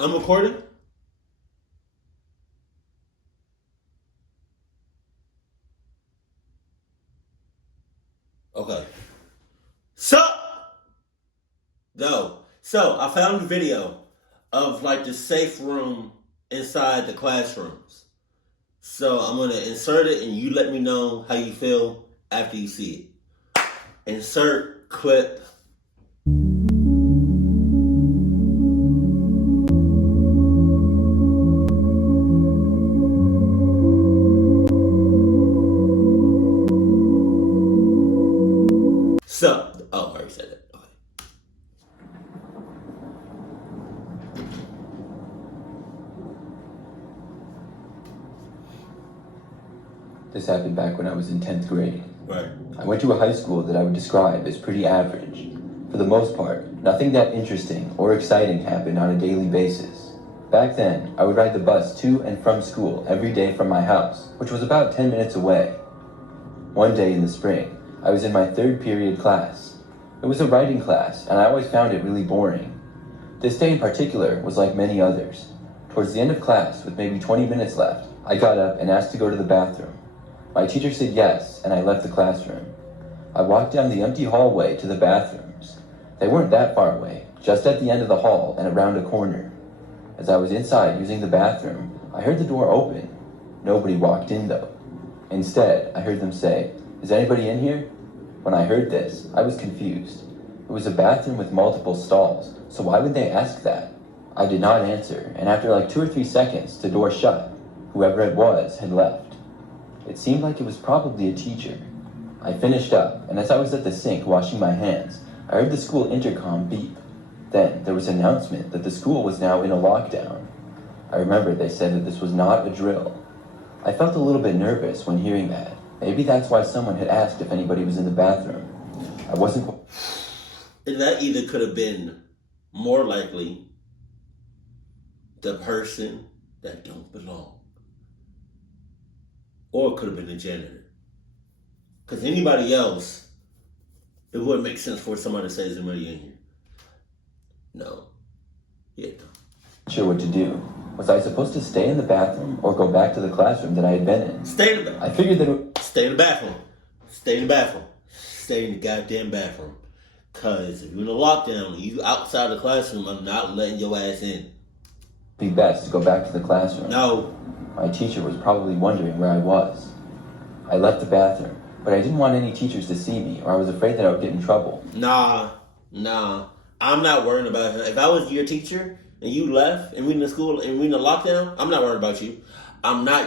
I'm recording? Okay. So I found a video of like the safe room inside the classrooms. So I'm gonna insert it and you let me know how you feel after you see it. Insert clip. I already said it. Okay. This happened back when I was in 10th grade. Right. I went to a high school that I would describe as pretty average. For the most part, nothing that interesting or exciting happened on a daily basis. Back then, I would ride the bus to and from school every day from my house, which was about 10 minutes away. One day in the spring, I was in my third period class. It was a writing class, and I always found it really boring. This day in particular was like many others. Towards the end of class, with maybe 20 minutes left, I got up and asked to go to the bathroom. My teacher said yes, and I left the classroom. I walked down the empty hallway to the bathrooms. They weren't that far away, just at the end of the hall and around a corner. As I was inside using the bathroom, I heard the door open. Nobody walked in though. Instead, I heard them say, "Is anybody in here?" When I heard this, I was confused. It was a bathroom with multiple stalls, so why would they ask that? I did not answer, and after like 2 or 3 seconds, the door shut. Whoever it was had left. It seemed like it was probably a teacher. I finished up, and as I was at the sink washing my hands, I heard the school intercom beep. Then there was an announcement that the school was now in a lockdown. I remember they said that this was not a drill. I felt a little bit nervous when hearing that. Maybe that's why someone had asked if anybody was in the bathroom. I wasn't... And that either could have been more likely the person that don't belong. Or it could have been the janitor. Because anybody else, it wouldn't make sense for somebody to say, "Is anybody in here?" No. Yeah. Sure what to do. Was I supposed to stay in the bathroom or go back to the classroom that I had been in? Stay in the bathroom. I figured that Stay in the bathroom. Stay in the bathroom. Stay in the goddamn bathroom. Because if you're in a lockdown, you outside the classroom, I'm not letting your ass in. it'd be best to go back to the classroom. No. My teacher was probably wondering where I was. I left the bathroom, but I didn't want any teachers to see me, or I was afraid that I would get in trouble. Nah. I'm not worrying about him. If I was your teacher and you left and we in the school and we in the lockdown, I'm not worried about you.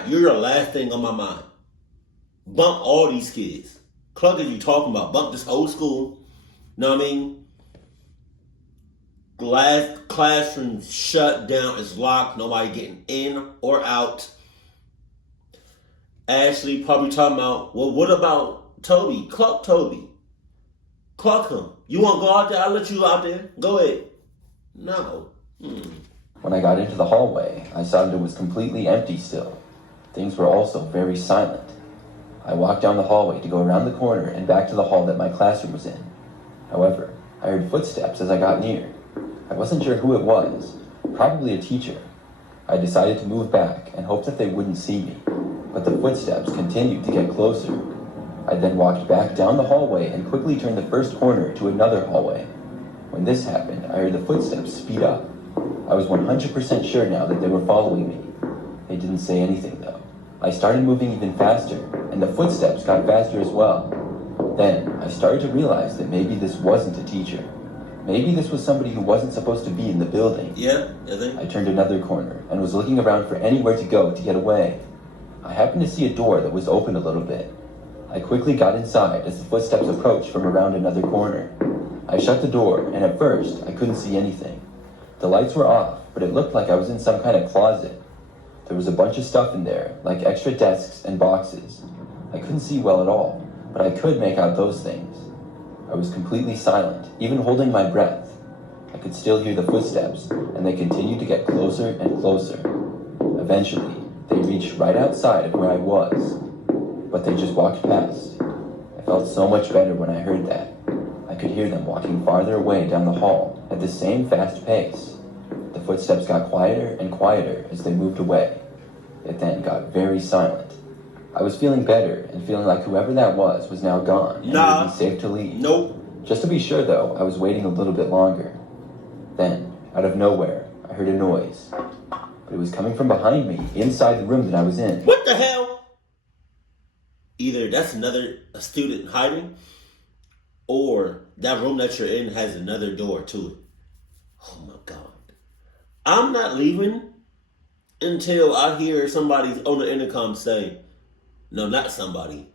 You're the last thing on my mind. Bump all these kids. Cluck are you talking about? Bump this whole school. Know what I mean? Classroom shut down. It's locked. Nobody getting in or out. Ashley probably talking about, well, what about Toby? Cluck Toby. Cluck him. You want to go out there? I'll let you out there. Go ahead. No. When I got into the hallway, I saw that it was completely empty still. Things were also very silent. I walked down the hallway to go around the corner and back to the hall that my classroom was in. However, I heard footsteps as I got near. I wasn't sure who it was. Probably a teacher. I decided to move back and hope that they wouldn't see me. But the footsteps continued to get closer. I then walked back down the hallway and quickly turned the first corner to another hallway. When this happened, I heard the footsteps speed up. I was 100% sure now that they were following me. They didn't say anything though. I started moving even faster, and the footsteps got faster as well. Then, I started to realize that maybe this wasn't a teacher. Maybe this was somebody who wasn't supposed to be in the building. Yeah. I turned another corner and was looking around for anywhere to go to get away. I happened to see a door that was open a little bit. I quickly got inside as the footsteps approached from around another corner. I shut the door, and at first, I couldn't see anything. The lights were off, but it looked like I was in some kind of closet. There was a bunch of stuff in there, like extra desks and boxes. I couldn't see well at all, but I could make out those things. I was completely silent, even holding my breath. I could still hear the footsteps, and they continued to get closer and closer. Eventually, they reached right outside of where I was, but they just walked past. I felt so much better when I heard that. I could hear them walking farther away down the hall at the same fast pace. The footsteps got quieter and quieter as they moved away. It then got very silent. I was feeling better and feeling like whoever that was now gone and it would be safe to leave. Nope. Just to be sure, though, I was waiting a little bit longer. Then, out of nowhere, I heard a noise. But it was coming from behind me, inside the room that I was in. What the hell? Either that's a student hiding, or that room that you're in has another door to it. Oh my God. I'm not leaving until I hear somebody on the intercom say, no, not somebody.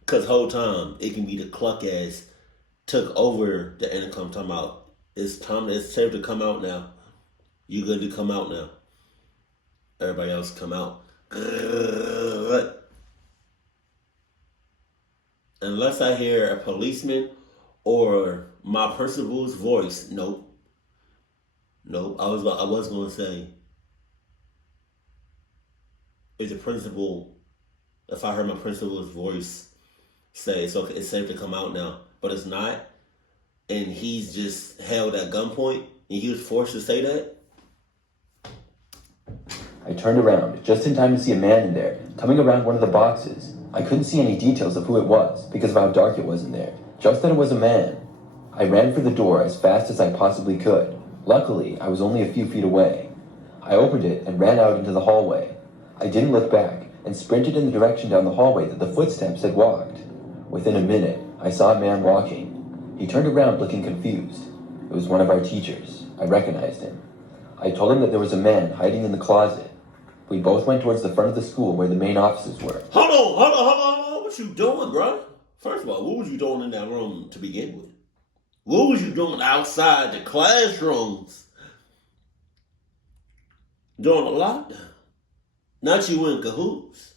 Because whole time, it can be the cluck ass took over the intercom talking about, it's safe to come out now. You good to come out now. Everybody else come out. Unless I hear a policeman or my principal's voice, nope. I was going to say, if I heard my principal's voice say it's okay, it's safe to come out now, but it's not, and he's just held at gunpoint, and he was forced to say that. I turned around just in time to see a man in there, coming around one of the boxes. I couldn't see any details of who it was because of how dark it was in there, just that it was a man. I ran for the door as fast as I possibly could. Luckily, I was only a few feet away. I opened it and ran out into the hallway. I didn't look back and sprinted in the direction down the hallway that the footsteps had walked. Within a minute, I saw a man walking. He turned around looking confused. It was one of our teachers. I recognized him. I told him that there was a man hiding in the closet. We both went towards the front of the school where the main offices were. Hold on. What you doing, bro? First of all, what was you doing in that room to begin with? What was you doing outside the classrooms? During a lockdown. Not you in cahoots.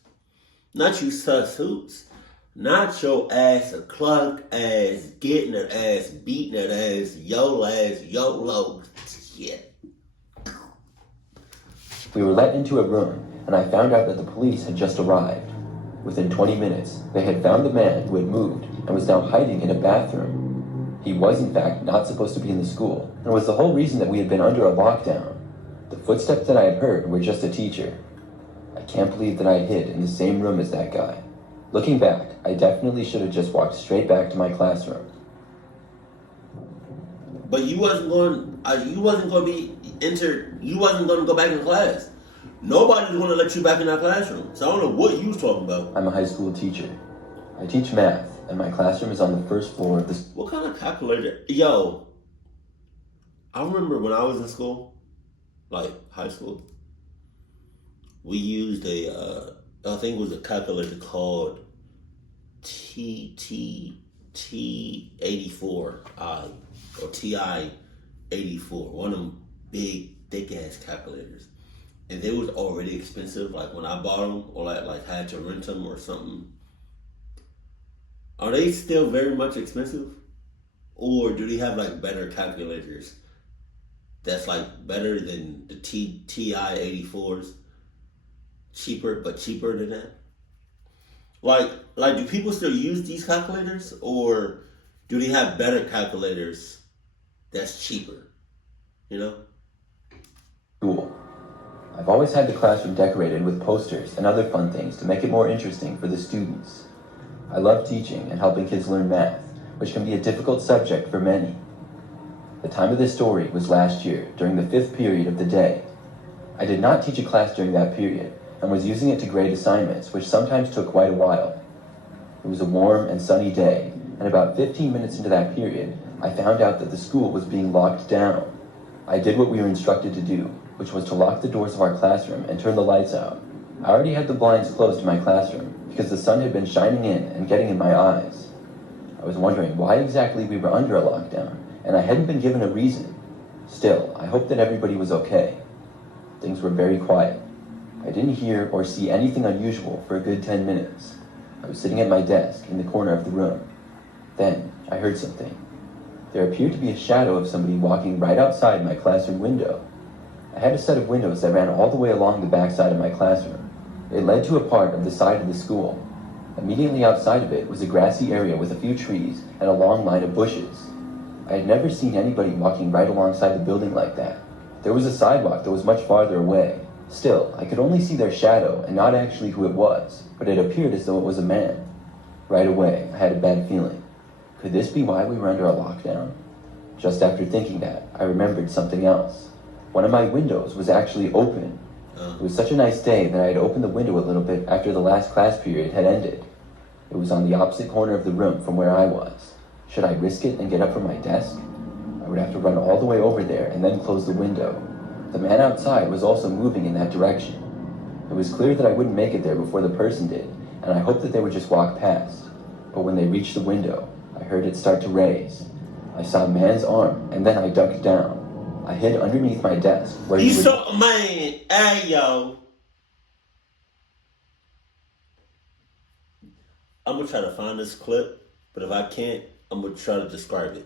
Not you sus hoots. Not your ass a cluck ass, getting her ass, beating her ass, YOLO shit. We were let into a room, and I found out that the police had just arrived. Within 20 minutes, they had found the man who had moved and was now hiding in a bathroom. He was, in fact, not supposed to be in the school, and was the whole reason that we had been under a lockdown. The footsteps that I had heard were just a teacher. I can't believe that I hid in the same room as that guy. Looking back, I definitely should have just walked straight back to my classroom. But you wasn't going to go back in class. Nobody's going to let you back in that classroom. So I don't know what you was talking about. I'm a high school teacher. I teach math, and my classroom is on the first floor of the... What kind of calculator? Yo, I remember when I was in school, like high school, we used I think it was a calculator called TT84I or TI84, one of them big, thick ass calculators. And they was already expensive, like when I bought them or like had to rent them or something. Are they still very much expensive? Or do they have like better calculators that's like better than the TI84s? Cheaper than that? Like do people still use these calculators, or do they have better calculators that's cheaper? You know? Cool. I've always had the classroom decorated with posters and other fun things to make it more interesting for the students. I love teaching and helping kids learn math, which can be a difficult subject for many. The time of this story was last year, during the 5th period of the day. I did not teach a class during that period, and was using it to grade assignments, which sometimes took quite a while. It was a warm and sunny day, and about 15 minutes into that period, I found out that the school was being locked down. I did what we were instructed to do, which was to lock the doors of our classroom and turn the lights out. I already had the blinds closed to my classroom, because the sun had been shining in and getting in my eyes. I was wondering why exactly we were under a lockdown, and I hadn't been given a reason. Still, I hoped that everybody was okay. Things were very quiet. I didn't hear or see anything unusual for a good 10 minutes. I was sitting at my desk in the corner of the room. Then, I heard something. There appeared to be a shadow of somebody walking right outside my classroom window. I had a set of windows that ran all the way along the back side of my classroom. It led to a part of the side of the school. Immediately outside of it was a grassy area with a few trees and a long line of bushes. I had never seen anybody walking right alongside the building like that. There was a sidewalk that was much farther away. Still, I could only see their shadow and not actually who it was, but it appeared as though it was a man. Right away, I had a bad feeling. Could this be why we were under a lockdown? Just after thinking that, I remembered something else. One of my windows was actually open. It was such a nice day that I had opened the window a little bit after the last class period had ended. It was on the opposite corner of the room from where I was. Should I risk it and get up from my desk? I would have to run all the way over there and then close the window. The man outside was also moving in that direction. It was clear that I wouldn't make it there before the person did, and I hoped that they would just walk past. But when they reached the window, I heard it start to raise. I saw a man's arm, and then I ducked down. I hid underneath my desk where You saw, man, hey, yo. I'm going to try to find this clip, but if I can't, I'm going to try to describe it.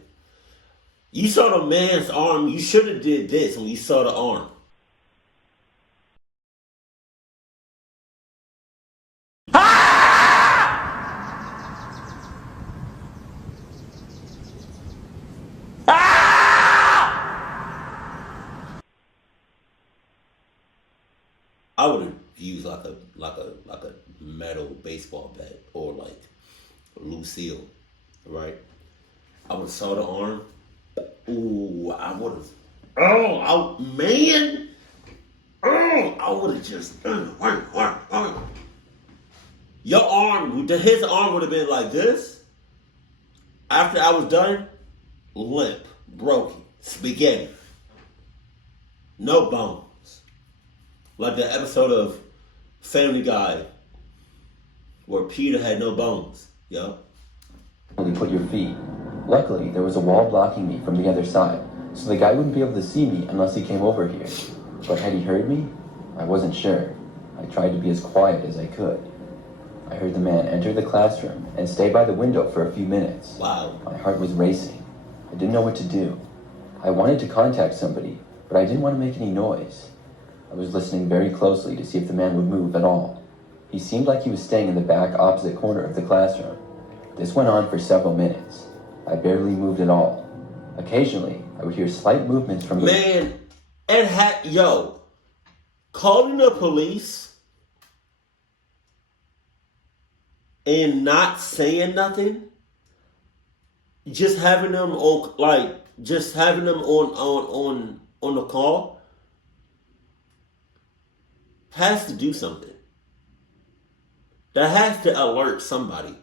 You saw the man's arm. You should have did this when you saw the arm. I would have used like a metal baseball bat or like Lucille, right? I would have saw the arm. Ooh, I would have. Oh, man! Oh, I would have just. Your arm, his arm would have been like this. After I was done, limp, broken, spaghetti, no bones. Like the episode of Family Guy where Peter had no bones. Yo. Only put your feet. Luckily, there was a wall blocking me from the other side, so the guy wouldn't be able to see me unless he came over here. But had he heard me? I wasn't sure. I tried to be as quiet as I could. I heard the man enter the classroom and stay by the window for a few minutes. Wow. My heart was racing. I didn't know what to do. I wanted to contact somebody, but I didn't want to make any noise. I was listening very closely to see if the man would move at all. He seemed like he was staying in the back opposite corner of the classroom. This went on for several minutes. I barely moved at all. Occasionally, I would hear slight movements from Man, calling the police and not saying nothing, just having them on on the call has to do something. That has to alert somebody.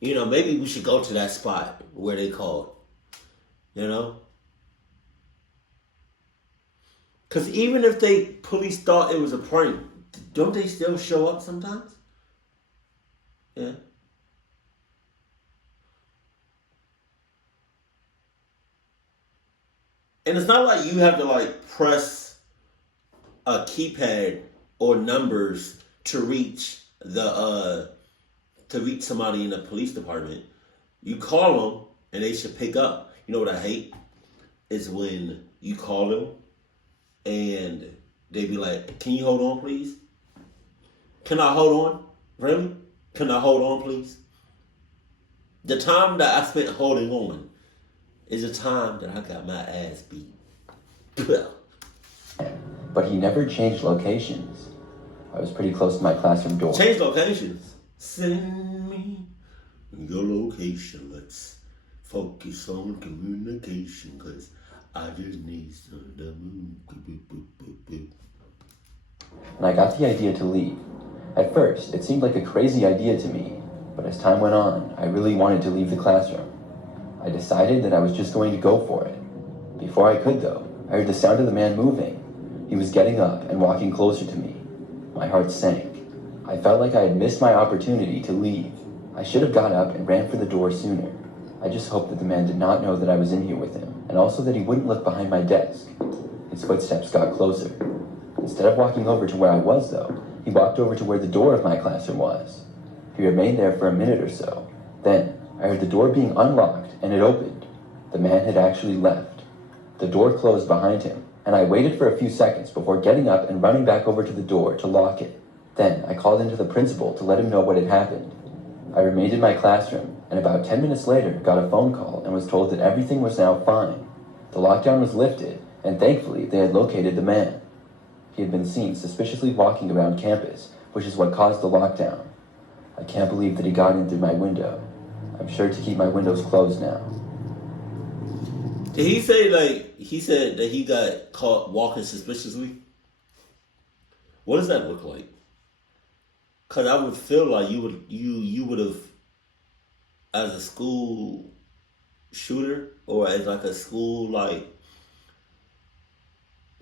You know, maybe we should go to that spot where they called. You know? Because even if police thought it was a prank, don't they still show up sometimes? Yeah. And it's not like you have to like press a keypad or numbers to reach somebody in the police department. You call them and they should pick up. You know what I hate is when you call them and they be like, "Can you hold on, please? Can I hold on? Really? Can I hold on, please?" The time that I spent holding on is the time that I got my ass beat. But he never changed locations. I was pretty close to my classroom door. Change locations. Send me your location. Let's focus on communication, cause I just need some. And I got the idea to leave. At first, it seemed like a crazy idea to me, but as time went on, I really wanted to leave the classroom. I decided that I was just going to go for it. Before I could, though, I heard the sound of the man moving. He was getting up and walking closer to me. My heart sank. I felt like I had missed my opportunity to leave. I should have got up and ran for the door sooner. I just hoped that the man did not know that I was in here with him, and also that he wouldn't look behind my desk. His footsteps got closer. Instead of walking over to where I was, though, he walked over to where the door of my classroom was. He remained there for a minute or so. Then, I heard the door being unlocked, and it opened. The man had actually left. The door closed behind him, and I waited for a few seconds before getting up and running back over to the door to lock it. Then, I called into the principal to let him know what had happened. I remained in my classroom, and about 10 minutes later got a phone call and was told that everything was now fine. The lockdown was lifted, and thankfully they had located the man. He had been seen suspiciously walking around campus, which is what caused the lockdown. I can't believe that he got in through my window. I'm sure to keep my windows closed now. Did he say he said that he got caught walking suspiciously? What does that look like? Cause I would feel like you would have, as a school shooter or as like a school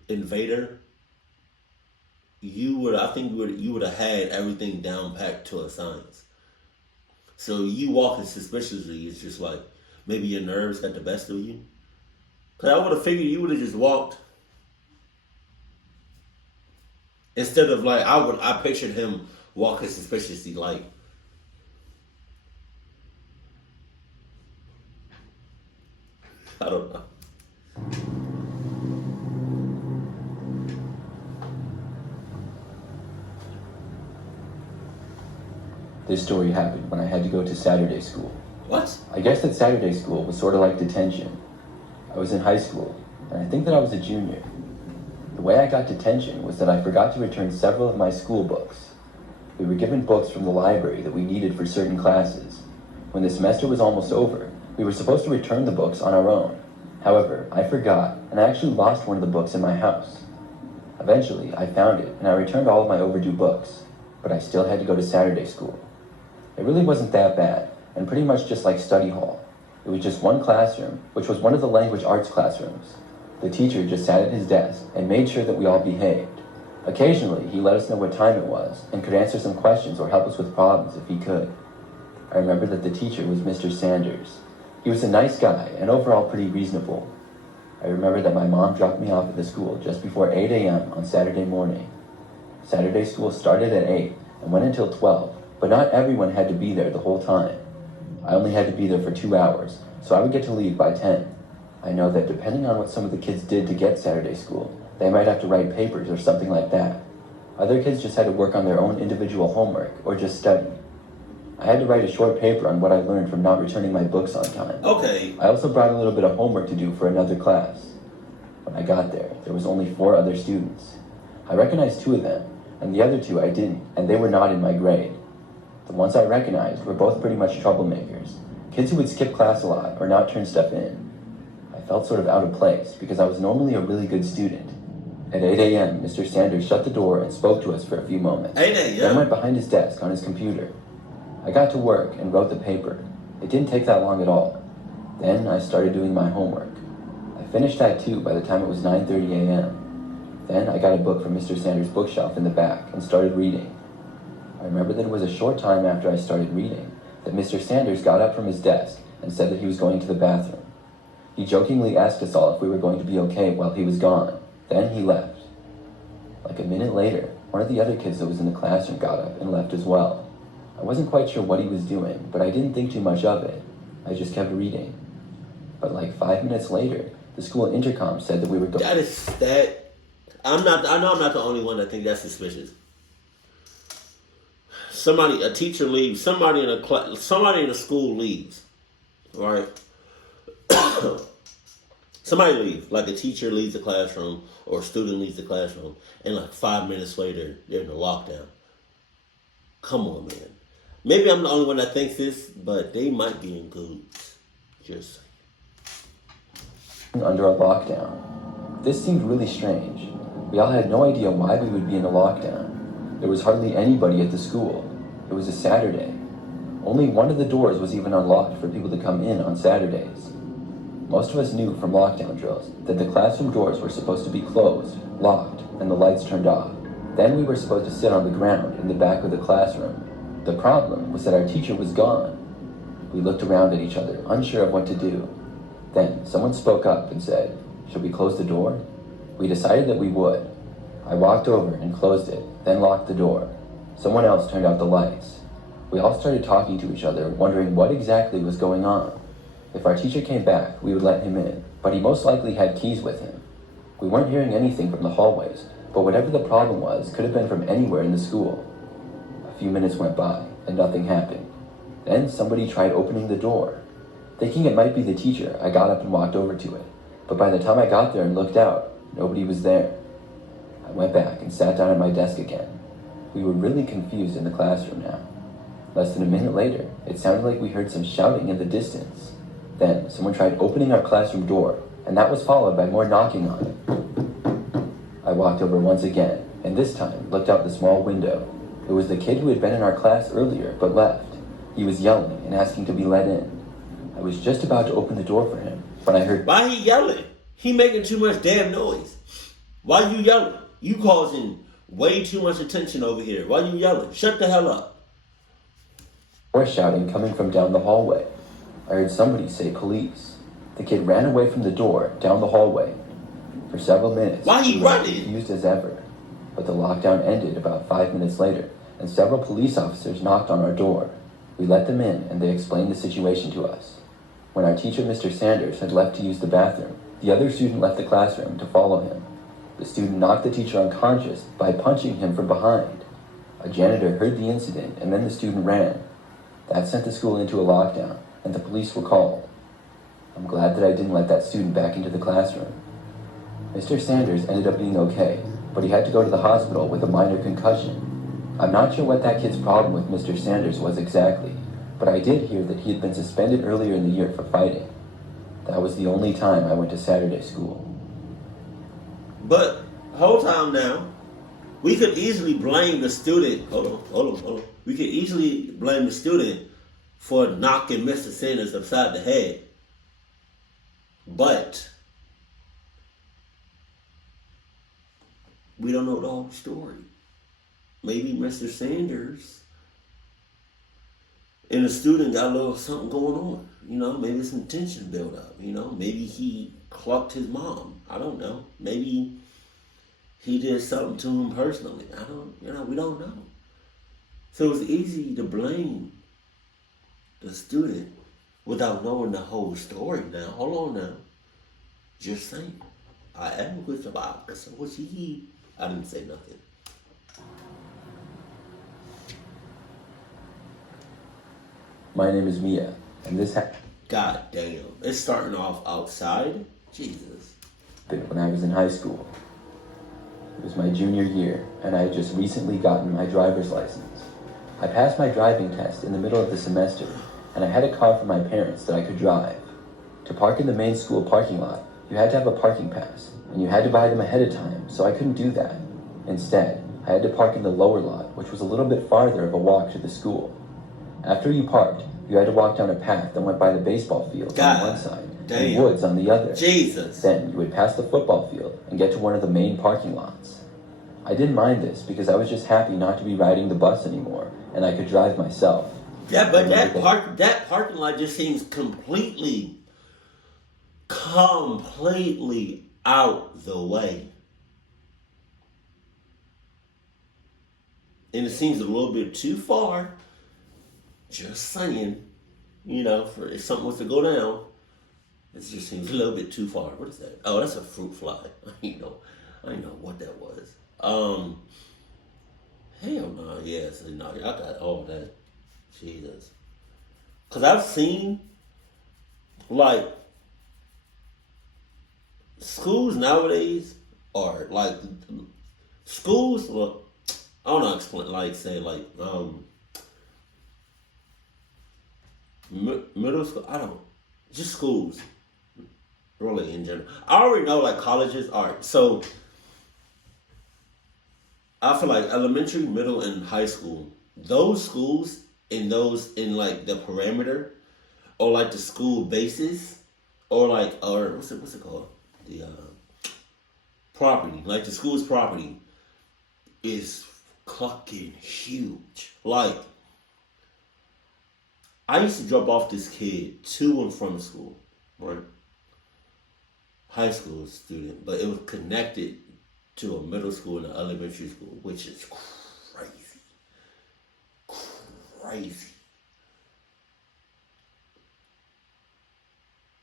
invader, you would have had everything down packed to a science. So you walking suspiciously is just like maybe your nerves got the best of you. Cause I would have figured you would have just walked instead of I pictured him walking suspiciously I don't know. This story happened when I had to go to Saturday school. What? I guess that Saturday school was sort of like detention. I was in high school, and I think that I was a junior. The way I got detention was that I forgot to return several of my school books. We were given books from the library that we needed for certain classes. When the semester was almost over, we were supposed to return the books on our own. However, I forgot, and I actually lost one of the books in my house. Eventually, I found it, and I returned all of my overdue books, but I still had to go to Saturday school. It really wasn't that bad, and pretty much just like study hall. It was just one classroom, which was one of the language arts classrooms. The teacher just sat at his desk and made sure that we all behaved. Occasionally, he let us know what time it was and could answer some questions or help us with problems if he could. I remember that the teacher was Mr. Sanders. He was a nice guy and overall pretty reasonable. I remember that my mom dropped me off at the school just before 8 a.m. on Saturday morning. Saturday school started at 8 and went until 12, but not everyone had to be there the whole time. I only had to be there for 2 hours, so I would get to leave by 10. I know that depending on what some of the kids did to get Saturday school, they might have to write papers or something like that. Other kids just had to work on their own individual homework or just study. I had to write a short paper on what I learned from not returning my books on time. Okay. I also brought a little bit of homework to do for another class. When I got there was only 4 other students. I recognized 2 of them, and the other 2 I didn't, and they were not in my grade. The ones I recognized were both pretty much troublemakers, kids who would skip class a lot or not turn stuff in. I felt sort of out of place because I was normally a really good student. At 8 a.m., Mr. Sanders shut the door and spoke to us for a few moments. 8 a.m.? Then went behind his desk on his computer. I got to work and wrote the paper. It didn't take that long at all. Then I started doing my homework. I finished that too by the time it was 9:30 a.m. Then I got a book from Mr. Sanders' bookshelf in the back and started reading. I remember that it was a short time after I started reading that Mr. Sanders got up from his desk and said that he was going to the bathroom. He jokingly asked us all if we were going to be okay while he was gone. Then he left. Like a minute later, one of the other kids that was in the classroom got up and left as well. I wasn't quite sure what he was doing, but I didn't think too much of it. I just kept reading. But like 5 minutes later, the school intercom said that we were going. I know I'm not the only one that think that's suspicious. A teacher leaves, somebody in the school leaves, right? Somebody leaves, like a teacher leaves the classroom or a student leaves the classroom, and like 5 minutes later, they're in a lockdown. Come on, man. Maybe I'm the only one that thinks this, but they might be in cahoots. Just under a lockdown. This seemed really strange. We all had no idea why we would be in a lockdown. There was hardly anybody at the school. It was a Saturday. Only one of the doors was even unlocked for people to come in on Saturdays. Most of us knew from lockdown drills that the classroom doors were supposed to be closed, locked, and the lights turned off. Then we were supposed to sit on the ground in the back of the classroom. The problem was that our teacher was gone. We looked around at each other, unsure of what to do. Then someone spoke up and said, "Should we close the door?" We decided that we would. I walked over and closed it, then locked the door. Someone else turned out the lights. We all started talking to each other, wondering what exactly was going on. If our teacher came back, we would let him in, but he most likely had keys with him. We weren't hearing anything from the hallways, but whatever the problem was could have been from anywhere in the school. A few minutes went by, and nothing happened. Then somebody tried opening the door. Thinking it might be the teacher, I got up and walked over to it. But by the time I got there and looked out, nobody was there. I went back and sat down at my desk again. We were really confused in the classroom now. Less than a minute later, it sounded like we heard some shouting in the distance. Then, someone tried opening our classroom door, and that was followed by more knocking on it. I walked over once again, and this time looked out the small window. It was the kid who had been in our class earlier, but left. He was yelling and asking to be let in. I was just about to open the door for him when I heard... Why he yelling? He making too much damn noise. Why you yelling? You causing way too much attention over here. Why you yelling? Shut the hell up. More shouting coming from down the hallway. I heard somebody say police. The kid ran away from the door down the hallway. For several minutes, why he we running? were confused as ever. But the lockdown ended about 5 minutes later, and several police officers knocked on our door. We let them in, and they explained the situation to us. When our teacher, Mr. Sanders, had left to use the bathroom, the other student left the classroom to follow him. The student knocked the teacher unconscious by punching him from behind. A janitor heard the incident, and then the student ran. That sent the school into a lockdown, and the police were called. I'm glad that I didn't let that student back into the classroom. Mr. Sanders ended up being okay, but he had to go to the hospital with a minor concussion. I'm not sure what that kid's problem with Mr. Sanders was exactly, but I did hear that he had been suspended earlier in the year for fighting. That was the only time I went to Saturday school. But, hold on now. We could easily blame the student. Hold on. We could easily blame the student for knocking Mr. Sanders upside the head. But we don't know the whole story. Maybe Mr. Sanders and the student got a little something going on. You know, maybe some tension built up. You know, maybe he clucked his mom. I don't know. Maybe he did something to him personally. We don't know. So it's easy to blame the student without knowing the whole story now. Hold on now. Just saying. I am with the box. So was he? I didn't say nothing. My name is Mia, and this God damn. It's starting off outside? Jesus. happened when I was in high school. It was my junior year, and I had just recently gotten my driver's license. I passed my driving test in the middle of the semester, and I had a car from my parents that I could drive. To park in the main school parking lot, you had to have a parking pass, and you had to buy them ahead of time, so I couldn't do that. Instead, I had to park in the lower lot, which was a little bit farther of a walk to the school. After you parked, you had to walk down a path that went by the baseball field on one side and woods on the other. Jesus. Then you would pass the football field and get to one of the main parking lots. I didn't mind this because I was just happy not to be riding the bus anymore, and I could drive myself. Yeah, but that parking lot just seems completely out the way. And it seems a little bit too far. Just saying, you know, for if something was to go down, it just seems a little bit too far. What is that? Oh, that's a fruit fly. I didn't know what that was. Hell no, yes, no, y'all got all that. Jesus. Cause I've seen like schools nowadays are like schools. Well, I don't know how to explain. Like say like middle school. I don't. Just schools. Really in general. I already know like colleges are so. I feel like elementary, middle, and high school. Those schools in like the perimeter, or like the school bases, or what's it called? The property, like the school's property, is fucking huge. Like I used to drop off this kid to and from school, right? High school student, but it was connected to a middle school and an elementary school, which is crazy. Crazy.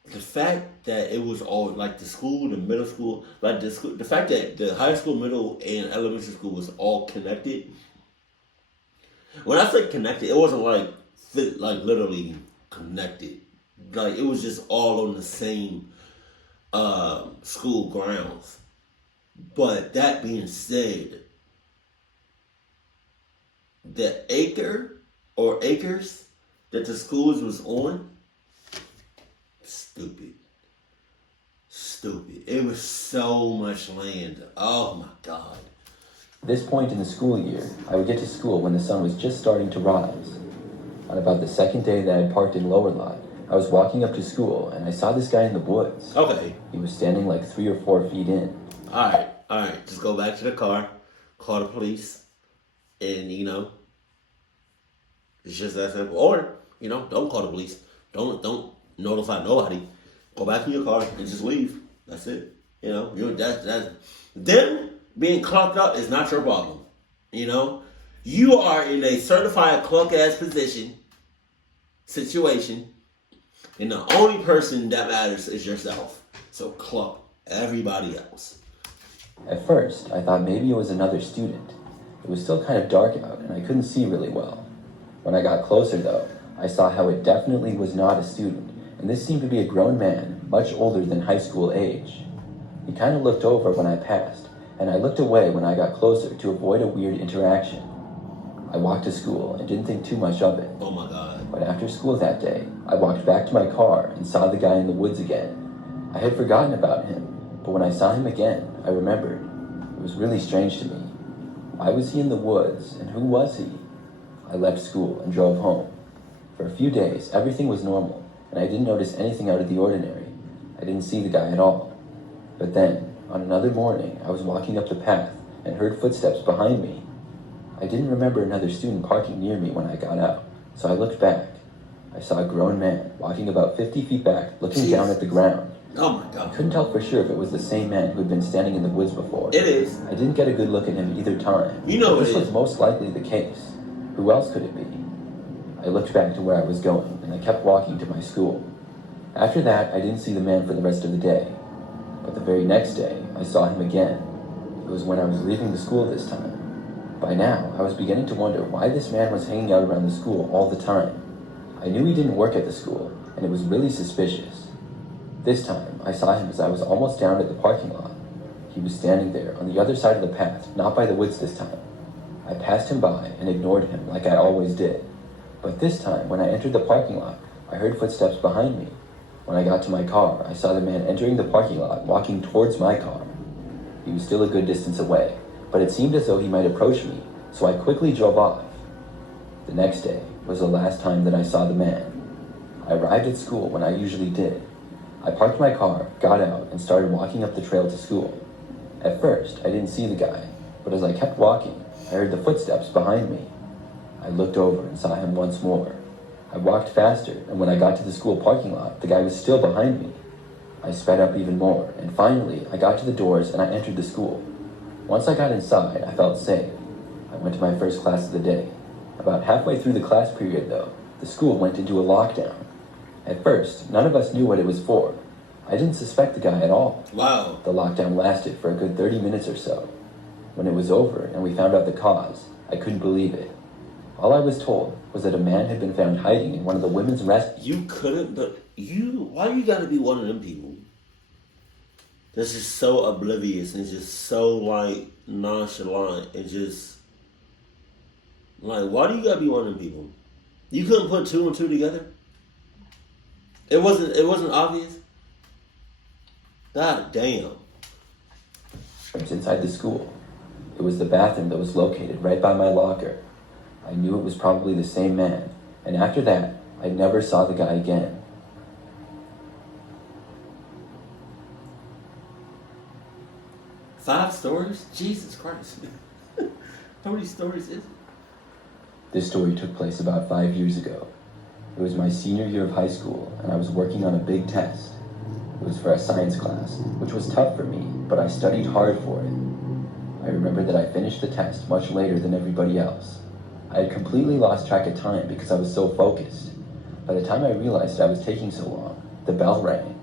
The fact that it was all like the school, the middle school, like the school, the fact that the high school, middle, and elementary school was all connected. When I say connected, it wasn't like literally connected. Like it was just all on the same school grounds. But that being said, the acres that the schools was on, stupid. It was so much land. Oh my God. At this point in the school year, I would get to school when the sun was just starting to rise. On about the second day that I had parked in Lower Lot, I was walking up to school and I saw this guy in the woods. Okay. He was standing like 3 or 4 feet in. All right. Just go back to the car, call the police, and it's just that simple. Or don't call the police. Don't notify nobody. Go back in your car and just leave. That's it. That's them being clocked up is not your problem. You are in a certified clock ass situation, and the only person that matters is yourself. So clock everybody else. At first, I thought maybe it was another student. It was still kind of dark out and I couldn't see really well. When I got closer though, I saw how it definitely was not a student, and this seemed to be a grown man, much older than high school age. He kind of looked over when I passed, and I looked away when I got closer to avoid a weird interaction. I walked to school and didn't think too much of it. Oh my God. But after school that day, I walked back to my car and saw the guy in the woods again. I had forgotten about him, but when I saw him again, I remembered. It was really strange to me. Why was he in the woods, and who was he? I left school and drove home. For a few days, everything was normal, and I didn't notice anything out of the ordinary. I didn't see the guy at all. But then, on another morning, I was walking up the path and heard footsteps behind me. I didn't remember another student parking near me when I got out, so I looked back. I saw a grown man walking about 50 feet back, looking down at the ground. Oh my God. I couldn't tell for sure if it was the same man who had been standing in the woods before. It is. I didn't get a good look at him either time. But this was most likely the case. Who else could it be? I looked back to where I was going, and I kept walking to my school. After that, I didn't see the man for the rest of the day. But the very next day, I saw him again. It was when I was leaving the school this time. By now, I was beginning to wonder why this man was hanging out around the school all the time. I knew he didn't work at the school, and it was really suspicious. This time, I saw him as I was almost down at the parking lot. He was standing there on the other side of the path, not by the woods this time. I passed him by and ignored him like I always did. But this time, when I entered the parking lot, I heard footsteps behind me. When I got to my car, I saw the man entering the parking lot, walking towards my car. He was still a good distance away, but it seemed as though he might approach me, so I quickly drove off. The next day was the last time that I saw the man. I arrived at school when I usually did. I parked my car, got out, and started walking up the trail to school. At first, I didn't see the guy, but as I kept walking, I heard the footsteps behind me. I looked over and saw him once more. I walked faster, and when I got to the school parking lot, the guy was still behind me. I sped up even more, and finally, I got to the doors and I entered the school. Once I got inside, I felt safe. I went to my first class of the day. About halfway through the class period, though, the school went into a lockdown. At first, none of us knew what it was for. I didn't suspect the guy at all. Wow. The lockdown lasted for a good 30 minutes or so. When it was over and we found out the cause, I couldn't believe it. All I was told was that a man had been found hiding in one of the women's restrooms. You couldn't, but why you gotta be one of them people that's just so oblivious and just so, nonchalant and just, why do you gotta be one of them people? You couldn't put two and two together? It wasn't obvious? God damn. Inside the school. It was the bathroom that was located right by my locker. I knew it was probably the same man, and after that, I never saw the guy again. Five stories? Jesus Christ. How many stories is it? This story took place about 5 years ago. It was my senior year of high school, and I was working on a big test. It was for a science class, which was tough for me, but I studied hard for it. I remember that I finished the test much later than everybody else. I had completely lost track of time because I was so focused. By the time I realized I was taking so long, the bell rang.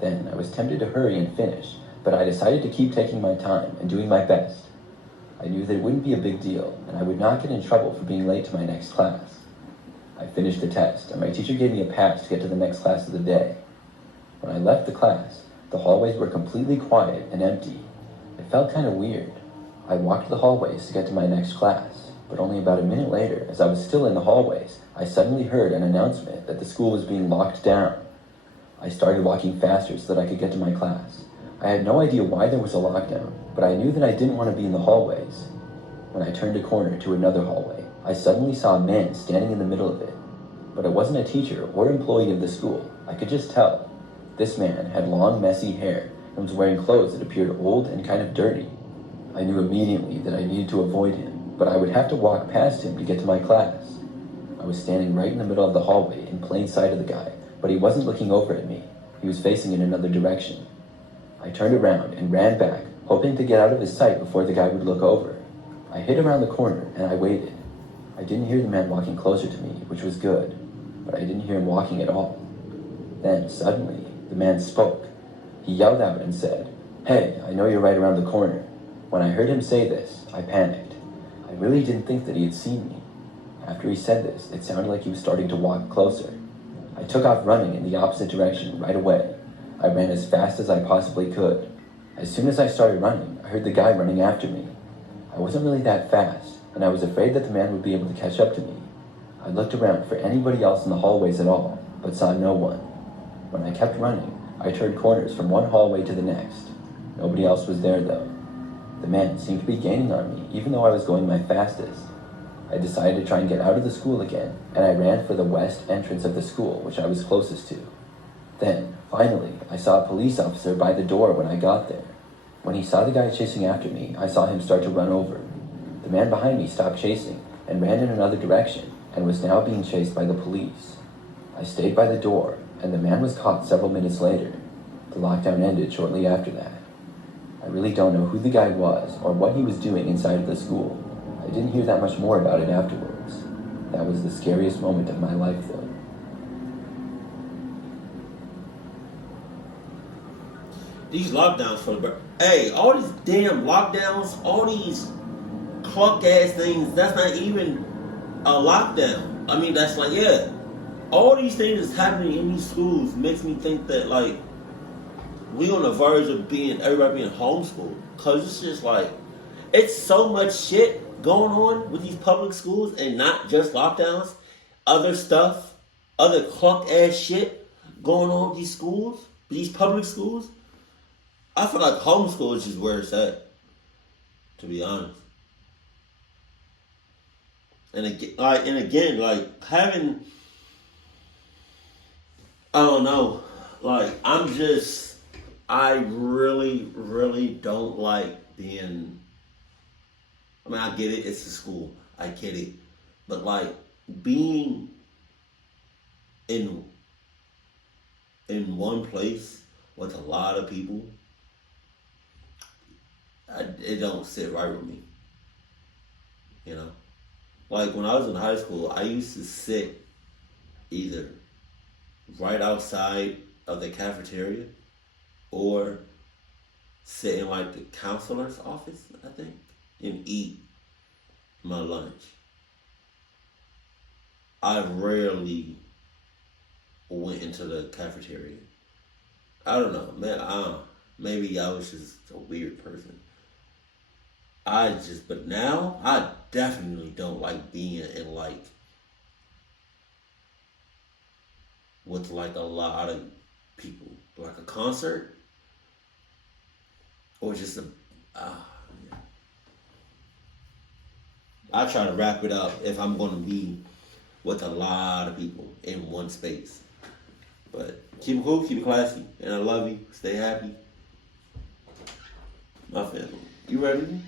Then I was tempted to hurry and finish, but I decided to keep taking my time and doing my best. I knew that it wouldn't be a big deal, and I would not get in trouble for being late to my next class. I finished the test, and my teacher gave me a pass to get to the next class of the day. When I left the class, The hallways were completely quiet and empty. It felt kind of weird. I walked the hallways to get to my next class, but only about a minute later, as I was still in the hallways, I suddenly heard an announcement that the school was being locked down. I started walking faster so that I could get to my class. I had no idea why there was a lockdown, but I knew that I didn't want to be in the hallways. When I turned a corner to another hallway, I suddenly saw a man standing in the middle of it. But it wasn't a teacher or employee of the school. I could just tell. This man had long, messy hair and was wearing clothes that appeared old and kind of dirty. I knew immediately that I needed to avoid him, but I would have to walk past him to get to my class. I was standing right in the middle of the hallway in plain sight of the guy, but he wasn't looking over at me. He was facing in another direction. I turned around and ran back, hoping to get out of his sight before the guy would look over. I hid around the corner and I waited. I didn't hear the man walking closer to me, which was good, but I didn't hear him walking at all. Then, suddenly, the man spoke. He yelled out and said, "Hey, I know you're right around the corner." When I heard him say this, I panicked. I really didn't think that he had seen me. After he said this, it sounded like he was starting to walk closer. I took off running in the opposite direction right away. I ran as fast as I possibly could. As soon as I started running, I heard the guy running after me. I wasn't really that fast, and I was afraid that the man would be able to catch up to me. I looked around for anybody else in the hallways at all, but saw no one. When I kept running, I turned corners from one hallway to the next. Nobody else was there though. The man seemed to be gaining on me, even though I was going my fastest. I decided to try and get out of the school again, and I ran for the west entrance of the school, which I was closest to. Then, finally, I saw a police officer by the door when I got there. When he saw the guy chasing after me, I saw him start to run over. The man behind me stopped chasing and ran in another direction and was now being chased by the police. I stayed by the door, and the man was caught several minutes later. The lockdown ended shortly after that. I really don't know who the guy was or what he was doing inside of the school. I didn't hear that much more about it afterwards. That was the scariest moment of my life, though. These lockdowns for the hey, all these damn lockdowns, all these clock ass things, that's not even a lockdown. I mean, that's like, yeah. All these things that's happening in these schools makes me think that, like, we on the verge of everybody being homeschooled. Cause it's just like, it's so much shit going on with these public schools and not just lockdowns. Other stuff, other clock ass shit going on with these schools, these public schools. I feel like homeschool is just where it's at, to be honest. And again, like having, I don't know, like I really, really don't like being. I mean, I get it. It's a school. I get it, but like being in one place with a lot of people. It don't sit right with me. You know? Like when I was in high school, I used to sit either right outside of the cafeteria or sit in like the counselor's office, I think, and eat my lunch. I rarely went into the cafeteria. I don't know, man. Maybe I was just a weird person. But now, I definitely don't like being in like, with like a lot of people. Like a concert, or just yeah. I try to wrap it up if I'm going to be with a lot of people in one space. But keep it cool, keep it classy, and I love you. Stay happy. My family. You ready?